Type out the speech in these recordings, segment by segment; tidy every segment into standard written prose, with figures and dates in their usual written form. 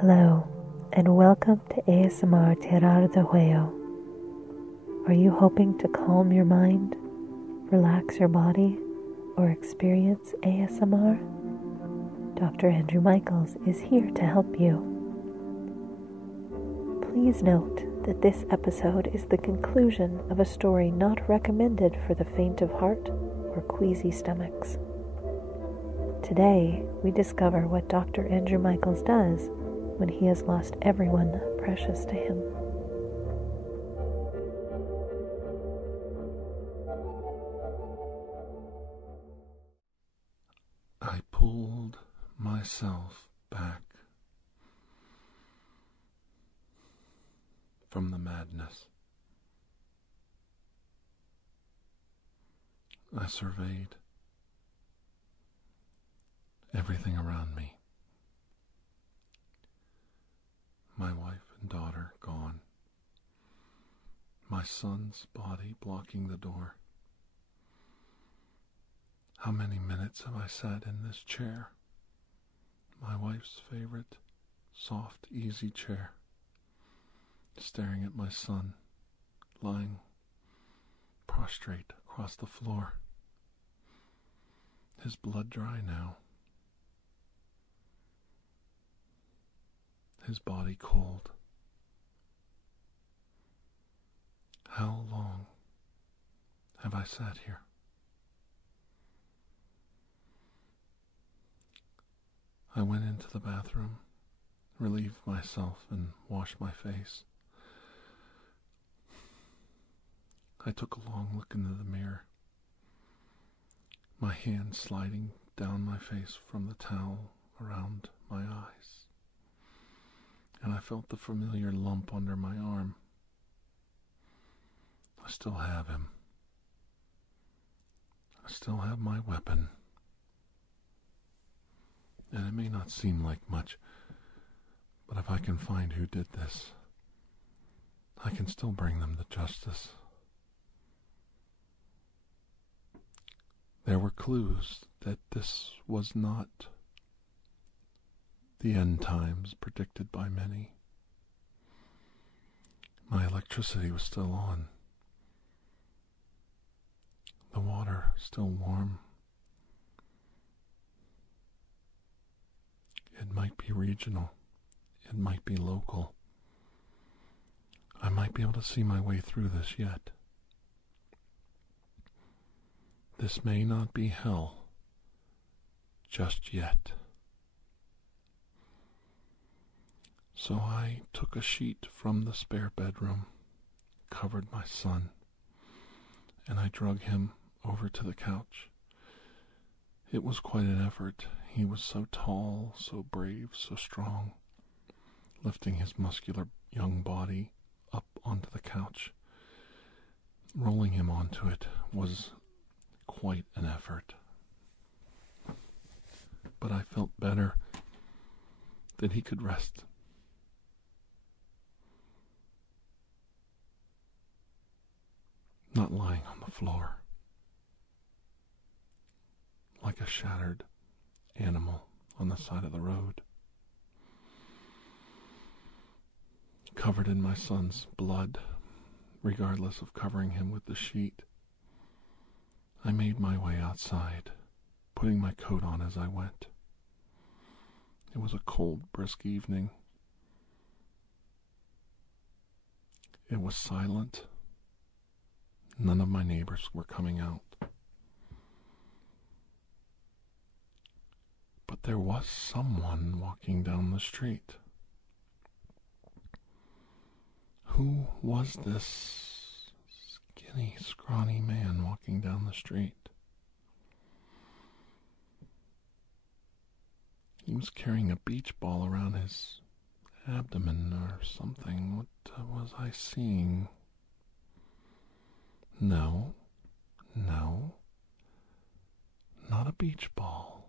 Hello, and welcome to ASMR TirarADeguello. Are you hoping to calm your mind, relax your body, or experience ASMR? Dr. Andrew Michaels is here to help you. Please note that this episode is the conclusion of a story not recommended for the faint of heart or queasy stomachs. Today, we discover what Dr. Andrew Michaels does when he has lost everyone precious to him. I pulled myself back from the madness. I surveyed everything around me. My wife and daughter gone. My son's body blocking the door. How many minutes have I sat in this chair? My wife's favorite, soft, easy chair, staring at my son, lying prostrate across the floor. His blood dry now. His body cold. How long have I sat here? I went into the bathroom, relieved myself, and washed my face. I took a long look into the mirror, my hand sliding down my face from the towel around my eyes, and I felt the familiar lump under my arm. I still have him. I still have my weapon. And it may not seem like much, but if I can find who did this, I can still bring them to justice. There were clues that this was not the end times predicted by many. My electricity was still on. The water still warm. It might be regional. It might be local. I might be able to see my way through this yet. This may not be hell just yet. So I took a sheet from the spare bedroom, covered my son, and I drug him over to the couch. It was quite an effort. He was so tall, so brave, so strong. Lifting his muscular young body up onto the couch, rolling him onto it was quite an effort. But I felt better that he could rest. Not lying on the floor like a shattered animal on the side of the road. Covered in my son's blood, regardless of covering him with the sheet, I made my way outside, putting my coat on as I went. It was a cold, brisk evening. It was silent. None of my neighbors were coming out. But there was someone walking down the street. Who was this skinny, scrawny man walking down the street? He was carrying a beach ball around his abdomen or something. What was I seeing? No, not a beach ball.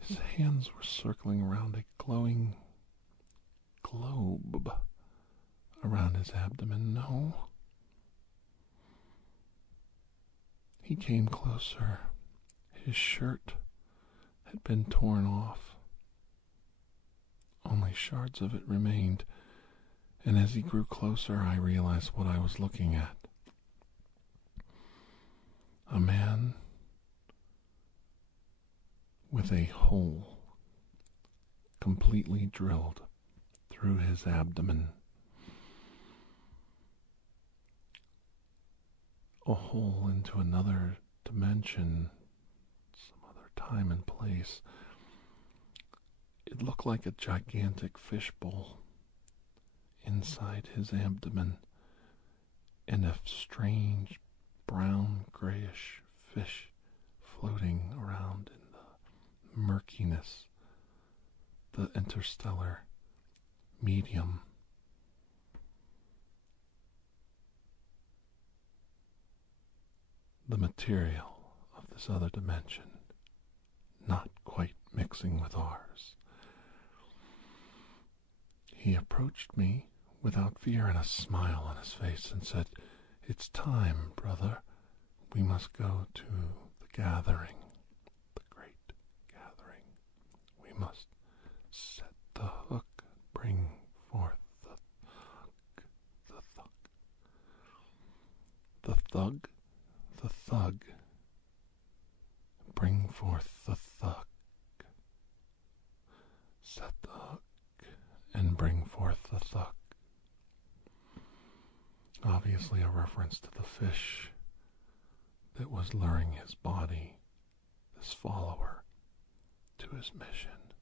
His hands were circling around a glowing globe around his abdomen. No. He came closer. His shirt had been torn off, Only shards of it remained, and as he grew closer, I realized what I was looking at. A man with a hole completely drilled through his abdomen. A hole into another dimension, some other time and place. It looked like a gigantic fishbowl inside his abdomen, and a strange brown grayish fish floating around in the murkiness, the interstellar medium. The material of this other dimension, not quite mixing with ours. He approached me without fear and a smile on his face and said, "It's time, brother. We must go to the gathering, the great gathering. We must set the hook, bring forth the thug, the thug." The thug, the thug. Bring forth the thug. Set the hook and bring forth the thug. Obviously a reference to the fish that was luring his body, this follower, to his mission.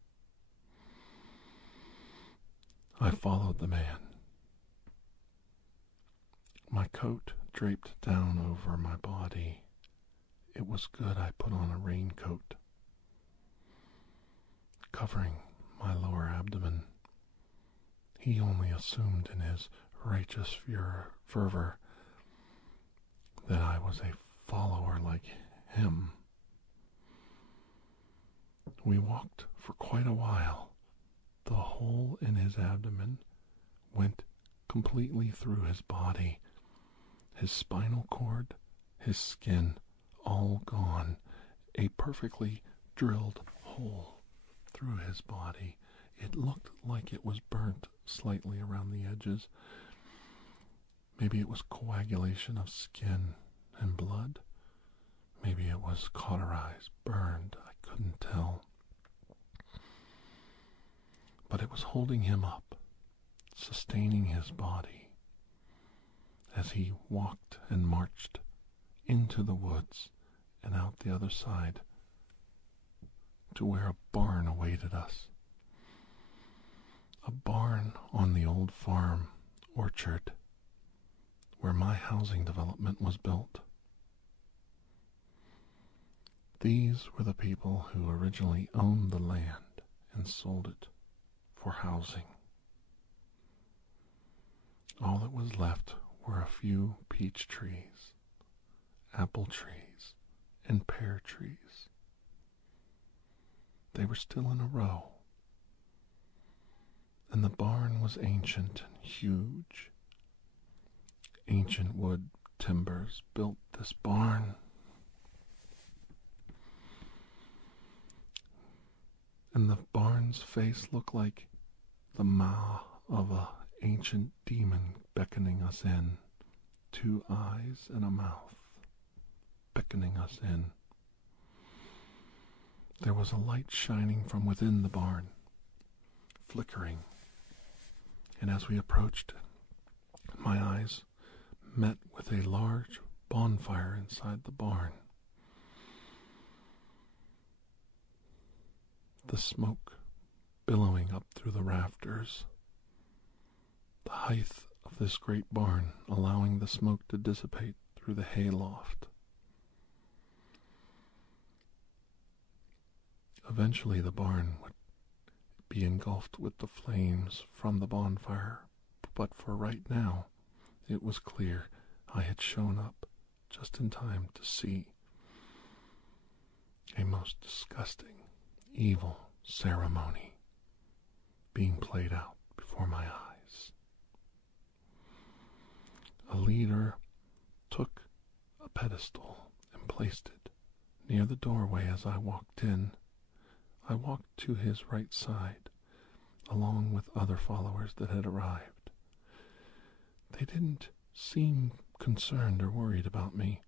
I followed the man. My coat draped down over my body. It was good I put on a raincoat, covering my lower abdomen. He only assumed in his righteous fervor that I was a follower like him. We walked for quite a while. The hole in his abdomen went completely through his body. His spinal cord, his skin, all gone. A perfectly drilled hole through his body. It looked like it was burnt slightly around the edges. Maybe it was coagulation of skin and blood. Maybe it was cauterized, burned. I couldn't tell. But it was holding him up, sustaining his body as he walked and marched into the woods and out the other side to where a barn awaited us. A barn on the old farm orchard where my housing development was built. These were the people who originally owned the land and sold it for housing. All that was left were a few peach trees, apple trees, and pear trees. They were still in a row, and the barn was ancient and huge. Ancient wood timbers built this barn. And the barn's face looked like the maw of an ancient demon beckoning us in. 2 eyes and a mouth beckoning us in. There was a light shining from within the barn, flickering. And as we approached, my eyes met with a large bonfire inside the barn. The smoke billowing up through the rafters, the height of this great barn allowing the smoke to dissipate through the hayloft. Eventually the barn would be engulfed with the flames from the bonfire, but for right now, it was clear I had shown up just in time to see a most disgusting, evil ceremony being played out before my eyes. A leader took a pedestal and placed it near the doorway as I walked in. I walked to his right side. along with other followers that had arrived. They didn't seem concerned or worried about me.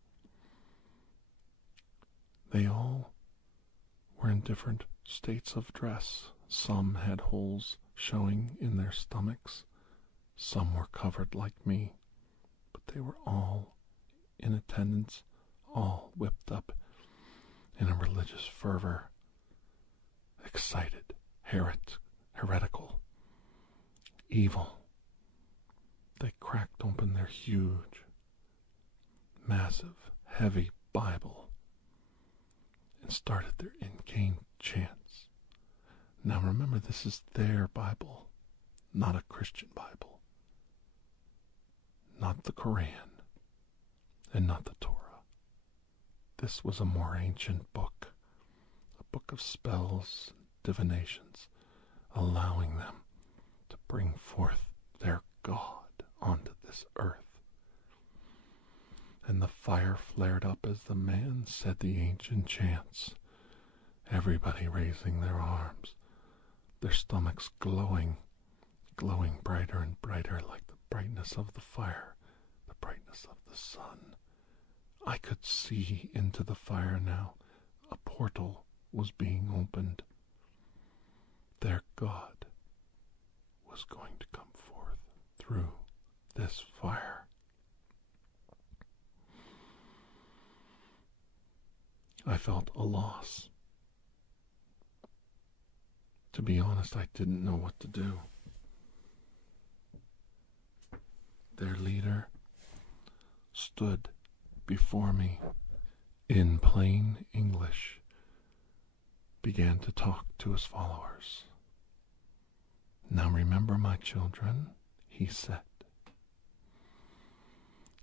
They all were in different states of dress. Some had holes showing in their stomachs. Some were covered like me. But they were all in attendance, all whipped up in a religious fervor, excited, heretical, evil. They cracked open their huge, massive, heavy Bible and started their inane chants. Now remember, this is their Bible, not a Christian Bible, not the Koran, and not the Torah. This was a more ancient book, a book of spells, divinations, allowing them to bring forth their God onto this earth. And the fire flared up as the man said the ancient chants, everybody raising their arms, their stomachs glowing brighter and brighter like the brightness of the fire, the brightness of the sun. I could see into the fire now. A portal was being opened. Their God was going to come forth through this fire. I felt a loss. To be honest, I didn't know what to do. Their leader stood before me in plain English, began to talk to his followers. Now remember, my children, he said,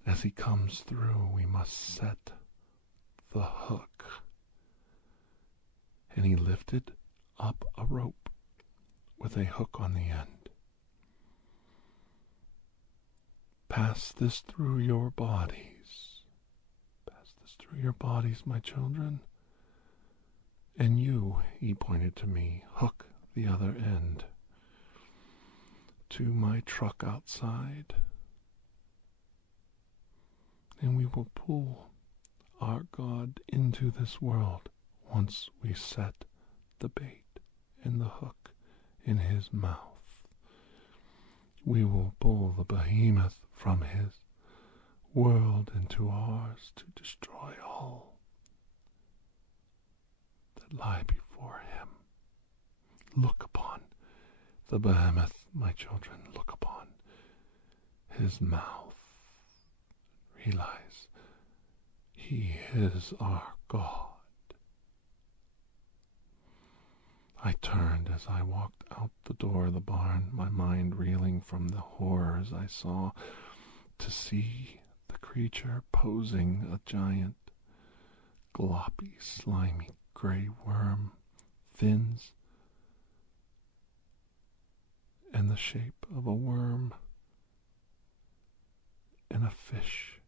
as he comes through, we must set the hook. And he lifted up a rope with a hook on the end. Pass this through your bodies. Pass this through your bodies, my children. And you, he pointed to me, hook the other end to my truck outside. And we will pull our God into this world once we set the bait and the hook in his mouth. We will pull the behemoth from his world into ours to destroy all that lie before him. Look upon the behemoth, my children, look upon his mouth. Realize he is our God. I turned as I walked out the door of the barn, my mind reeling from the horrors I saw, to see the creature posing a giant, gloppy, slimy, gray worm, fins, and the shape of a worm and a fish.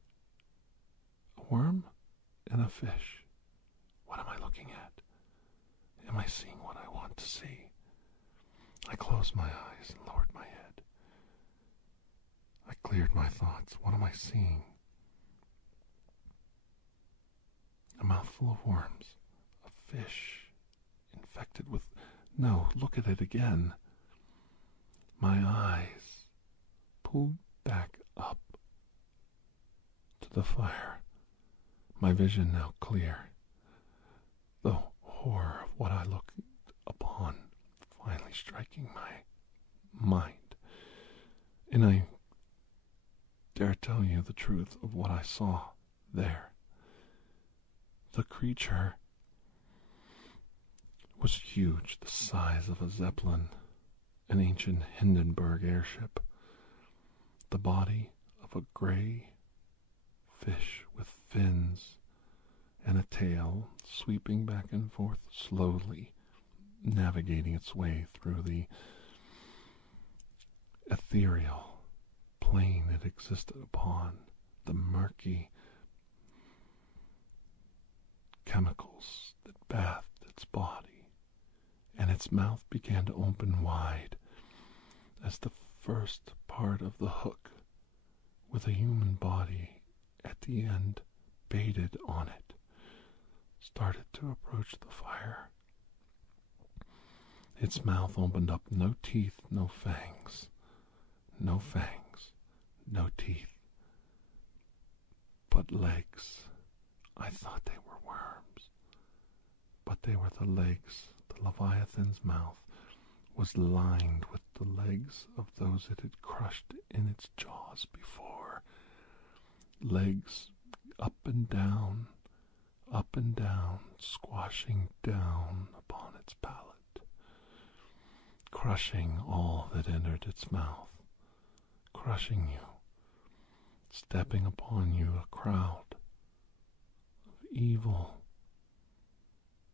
A worm and a fish. What am I looking at? Am I seeing what I want to see? I closed my eyes and lowered my head. I cleared my thoughts. What am I seeing? A mouthful of worms. A fish infected with... No, look at it again. My eyes pulled back up to the fire. My vision now clear. The horror of what I looked upon finally striking my mind. And I dare tell you the truth of what I saw there. The creature was huge, the size of a Zeppelin, an ancient Hindenburg airship. The body of a gray fish with fins and a tail sweeping back and forth slowly, navigating its way through the ethereal plane it existed upon, the murky chemicals that bathed its body, and its mouth began to open wide, as the first part of the hook, with a human body at the end baited on it, started to approach the fire. Its mouth opened up, no teeth, no fangs, no teeth, but legs. I thought they were worms, but they were the legs. The Leviathan's mouth was lined with the legs of those it had crushed in its jaws before. Legs up and down, squashing down upon its palate, crushing all that entered its mouth, crushing you, stepping upon you, a crowd of evil,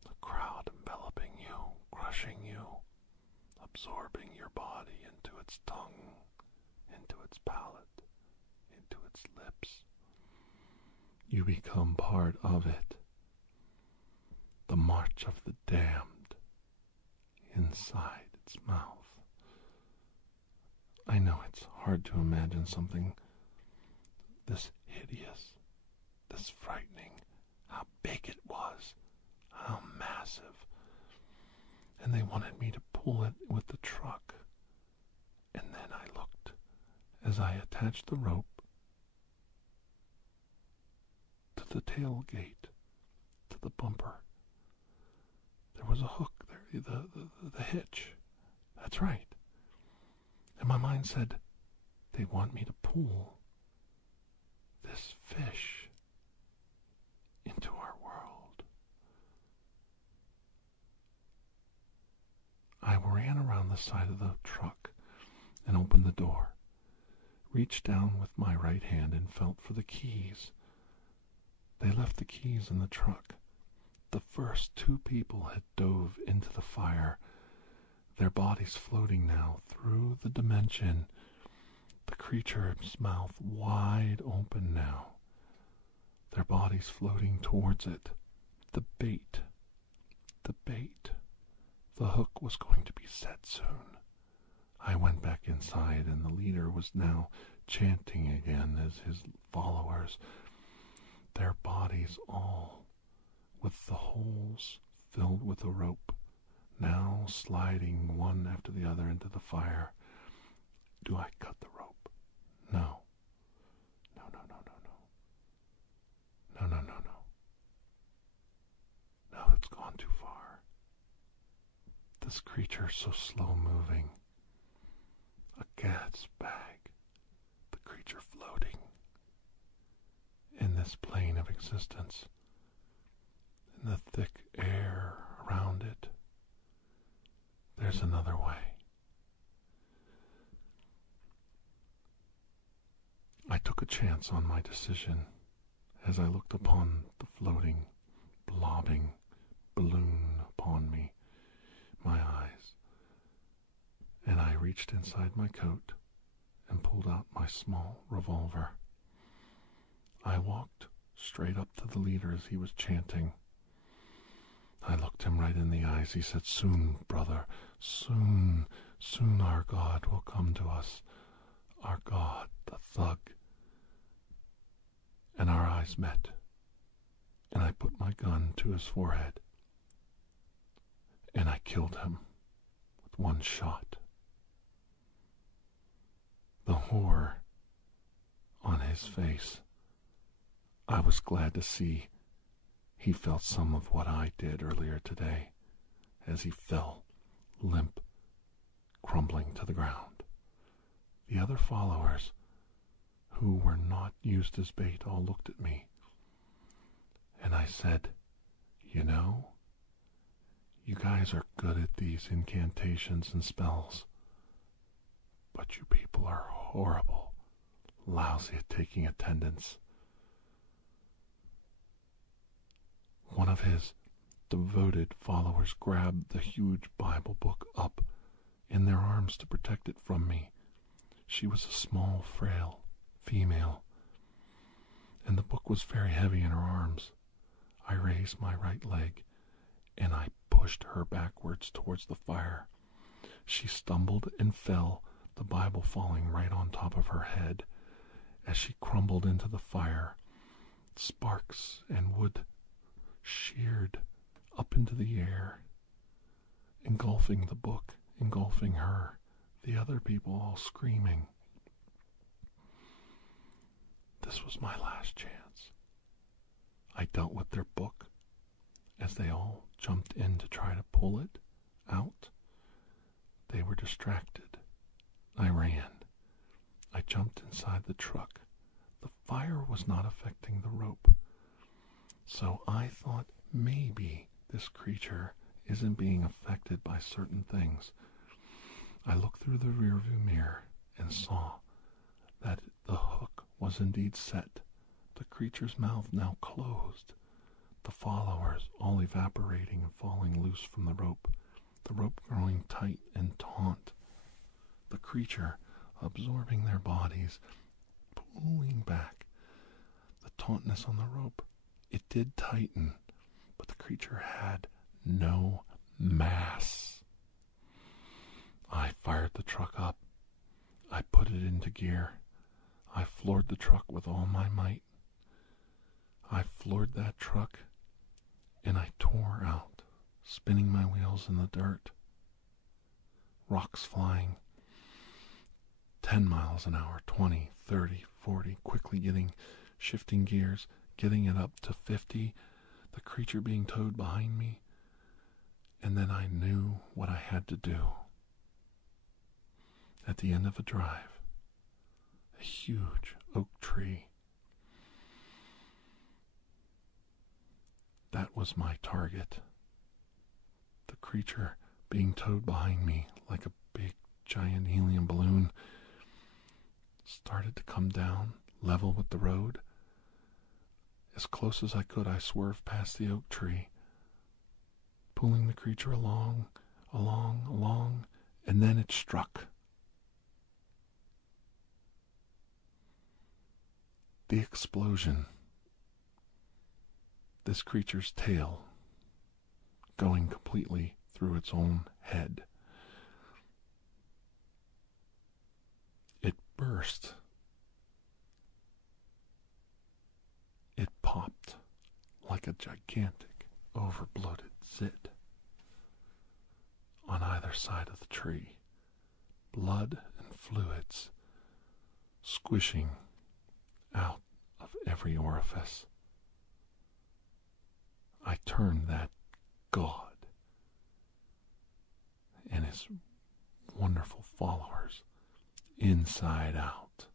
a crowd enveloping you, crushing you, absorbing your body into its tongue, into its palate, into its lips. You become part of it. The march of the damned inside its mouth. I know it's hard to imagine something this hideous, this frightening, how big it was, how massive. And they wanted me to pull it with the truck. And then I looked as I attached the rope to the tailgate, to the bumper. There was a hook there, the hitch. That's right. And my mind said, they want me to pull this fish into our world. I ran around the side of the truck and opened the door, reached down with my right hand and felt for the keys. They left the keys in the truck. The first two people had dove into the fire, their bodies floating now through the dimension, the creature's mouth wide open now, their bodies floating towards it. The bait, the hook was going to be set soon. I went back inside, and the leader was now chanting again as his followers, their bodies all with the holes filled with a rope, now sliding one after the other into the fire. Do I cut the rope? No. No. No, it's gone too far. This creature so slow moving, a gas bag, the creature floating in this plane of existence, in the thick air around it. There's another way. I took a chance on my decision as I looked upon the floating, blobbing balloon upon me, my eyes, and I reached inside my coat and pulled out my small revolver. I walked straight up to the leader as he was chanting. I looked him right in the eyes. He said, "Soon, brother, soon our God will come to us. Our God, the thug." And our eyes met, and I put my gun to his forehead, and I killed him with one shot. The horror on his face, I was glad to see. He felt some of what I did earlier today as he fell, limp, crumbling to the ground. The other followers, who were not used as bait, all looked at me. And I said, "You know, you guys are good at these incantations and spells, but you people are horrible, lousy at taking attendance." One of his devoted followers grabbed the huge Bible book up in their arms to protect it from me. She was a small, frail female, and the book was very heavy in her arms. I raised my right leg, and I pushed her backwards towards the fire. She stumbled and fell, the Bible falling right on top of her head as she crumbled into the fire. Sparks and wood sheared up into the air, engulfing the book, engulfing her, the other people all screaming. This was my last chance. I dealt with their book as they all jumped in to try to pull it out. They were distracted. I ran. I jumped inside the truck. The fire was not affecting the rope. So I thought maybe this creature isn't being affected by certain things. I looked through the rearview mirror and saw that the hook was indeed set. The creature's mouth now closed. The followers all evaporating and falling loose from the rope growing tight and taut. The creature absorbing their bodies, pulling back. The tautness on the rope, it did tighten, but the creature had no mass. I fired the truck up. I put it into gear. I floored the truck with all my might. I floored that truck, and I tore out, spinning my wheels in the dirt. Rocks flying. 10 miles an hour, 20, 30, 40, quickly shifting gears, getting it up to 50, the creature being towed behind me, and then I knew what I had to do. At the end of a drive, a huge oak tree. That was my target. The creature being towed behind me like a big, giant helium balloon started to come down, level with the road. As close as I could, I swerved past the oak tree, pulling the creature along, and then it struck. The explosion. This creature's tail going completely through its own head. It burst. It popped like a gigantic, overbloated zit on either side of the tree. Blood and fluids squishing out of every orifice. I turned that God and his wonderful followers inside out.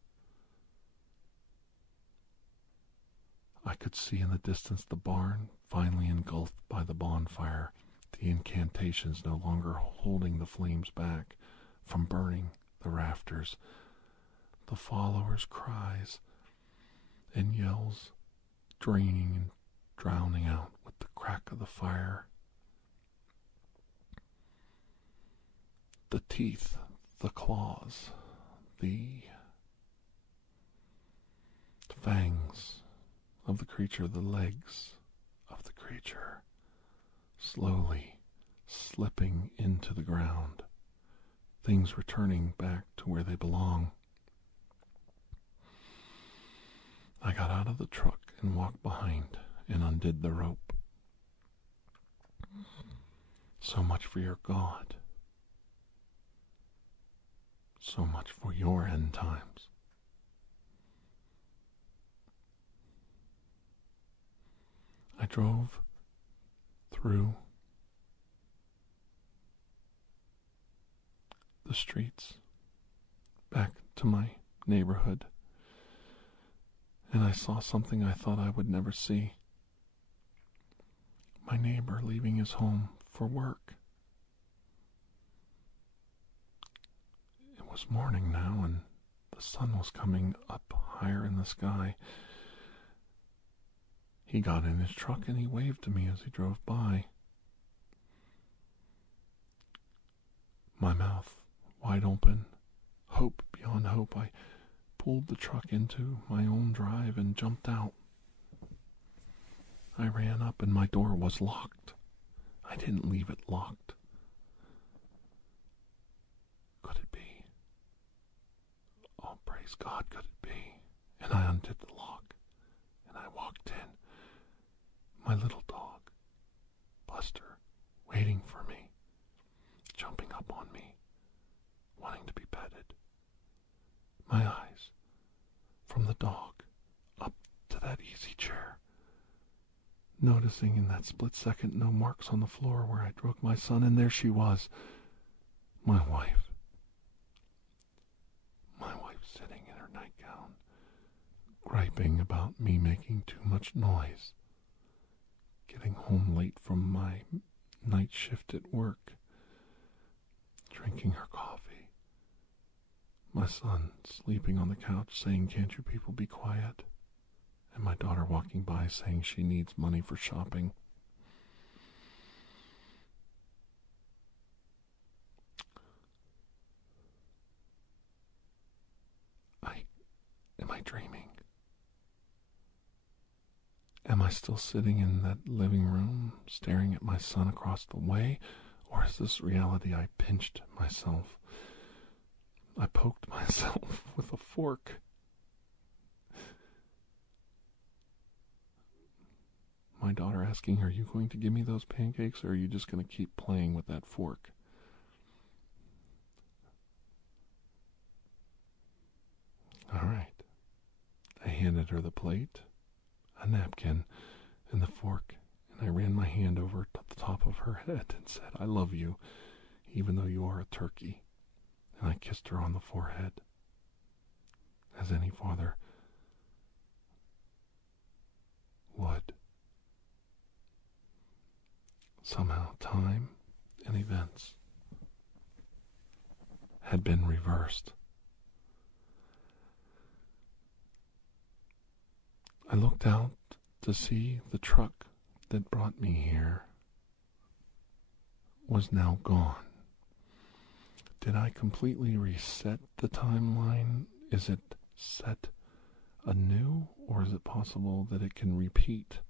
I could see in the distance the barn, finally engulfed by the bonfire, the incantations no longer holding the flames back from burning the rafters. The followers' cries and yells draining and drowning out with the crack of the fire. The teeth, the claws, the fangs of the creature, the legs of the creature, slowly slipping into the ground, things returning back to where they belong. I got out of the truck and walked behind and undid the rope. So much for your God. So much for your end times. I drove through the streets back to my neighborhood, and I saw something I thought I would never see. My neighbor leaving his home for work. It was morning now, and the sun was coming up higher in the sky. He got in his truck and he waved to me as he drove by. My mouth wide open, hope beyond hope, I pulled the truck into my own drive and jumped out. I ran up and my door was locked. I didn't leave it locked. Could it be? as God could it be, and I undid the lock, and I walked in. My little dog, Buster, waiting for me, jumping up on me, wanting to be petted. My eyes, from the dog up to that easy chair, noticing in that split second no marks on the floor where I drug my son, and there she was, my wife. My wife sitting in her nightgown, griping about me making too much noise, getting home late from my night shift at work, drinking her coffee. My son sleeping on the couch saying, "Can't you people be quiet?" And my daughter walking by saying she needs money for shopping. Am I dreaming? Am I still sitting in that living room, staring at my son across the way? Or is this reality? I pinched myself. I poked myself with a fork. My daughter asking, "Are you going to give me those pancakes, or are you just going to keep playing with that fork?" All right. I handed her the plate, a napkin, and the fork, and I ran my hand over to the top of her head and said, "I love you, even though you are a turkey." And I kissed her on the forehead, as any father would. Somehow time and events had been reversed. I looked out to see the truck that brought me here was now gone. Did I completely reset the timeline? Is it set anew, or is it possible that it can repeat?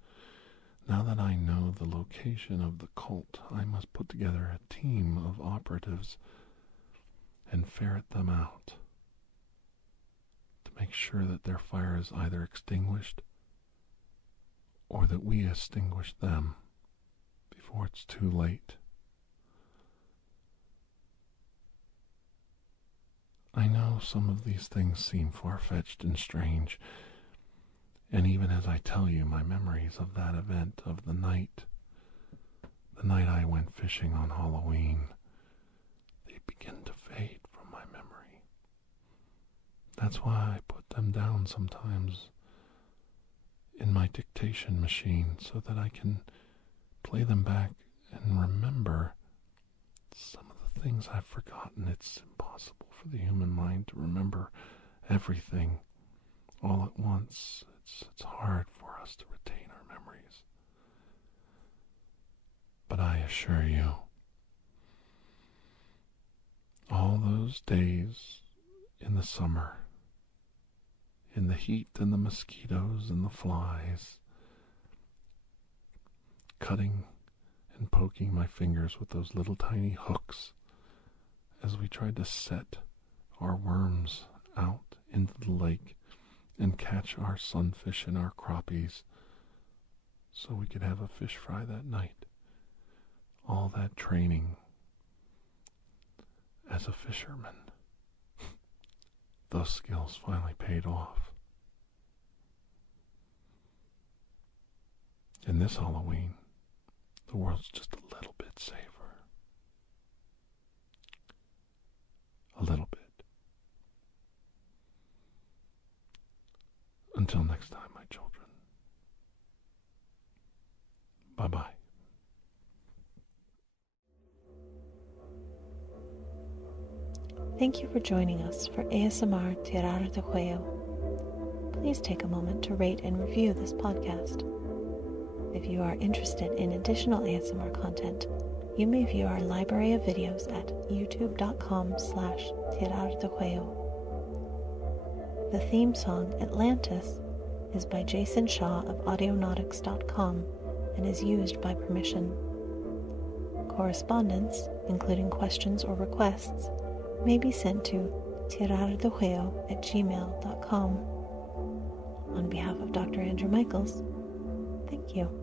Now that I know the location of the cult, I must put together a team of operatives and ferret them out to make sure that their fire is either extinguished or that we extinguish them before it's too late. I know some of these things seem far-fetched and strange, and even as I tell you, my memories of that event, of the night I went fishing on Halloween, they begin to fade from my memory. That's why I put them down sometimes in my dictation machine so that I can play them back and remember some of the things I've forgotten. It's impossible for the human mind to remember everything all at once. It's hard for us to retain our memories. But I assure you, all those days in the summer, in the heat and the mosquitoes and the flies, cutting and poking my fingers with those little tiny hooks as we tried to set our worms out into the lake and catch our sunfish and our crappies so we could have a fish fry that night. All that training as a fisherman, those skills finally paid off. And this Halloween, the world's just a little bit safer. A little bit. Until next time, my children. Bye-bye. Thank you for joining us for ASMR TirarADeguello. Please take a moment to rate and review this podcast. If you are interested in additional ASMR content, you may view our library of videos at youtube.com/TirarADeguello. The theme song, Atlantis, is by Jason Shaw of Audionautics.com and is used by permission. Correspondence, including questions or requests, may be sent to TirarADeguello@gmail.com. On behalf of Dr. Andrew Michaels, thank you.